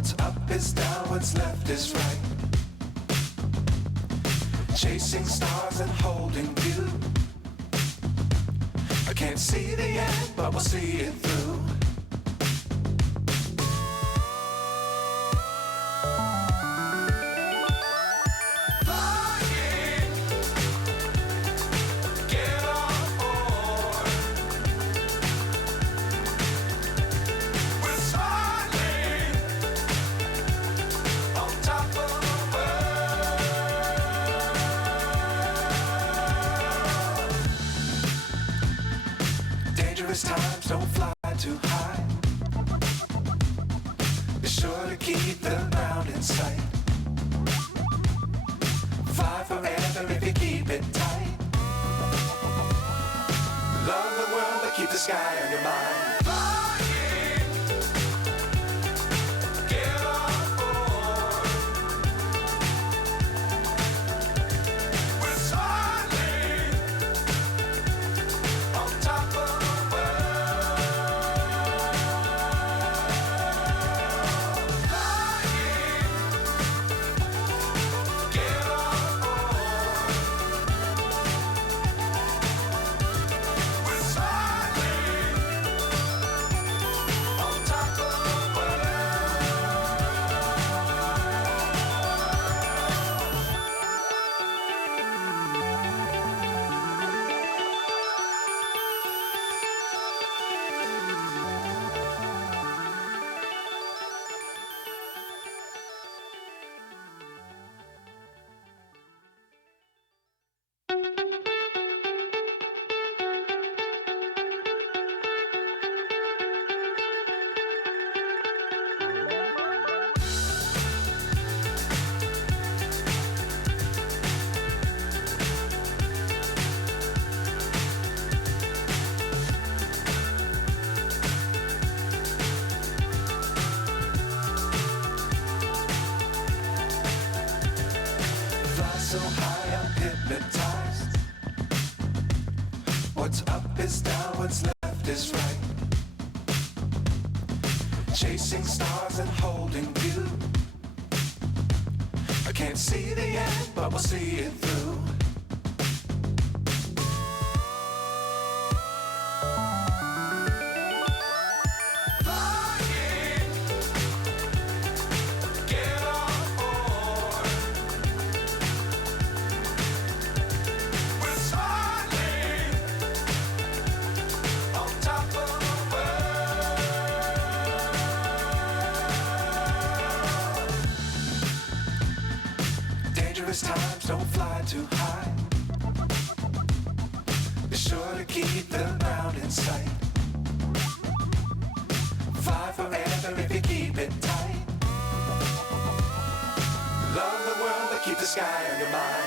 What's up is down, what's left is right. Chasing stars and holding you. I can't see the end, but we'll see it through. Dangerous times, don't fly too high. Be sure to keep the ground in sight. Fly forever if you keep it tight. Love the world, but keep the sky on your mind. So high, I'm hypnotized. What's up is down, what's left is right. Chasing stars and holding you. I can't see the end, but we'll see it through. Dangerous times, don't fly too high. Be sure to keep the ground in sight. Fly forever if you keep it tight. Love the world, but keep the sky on your mind.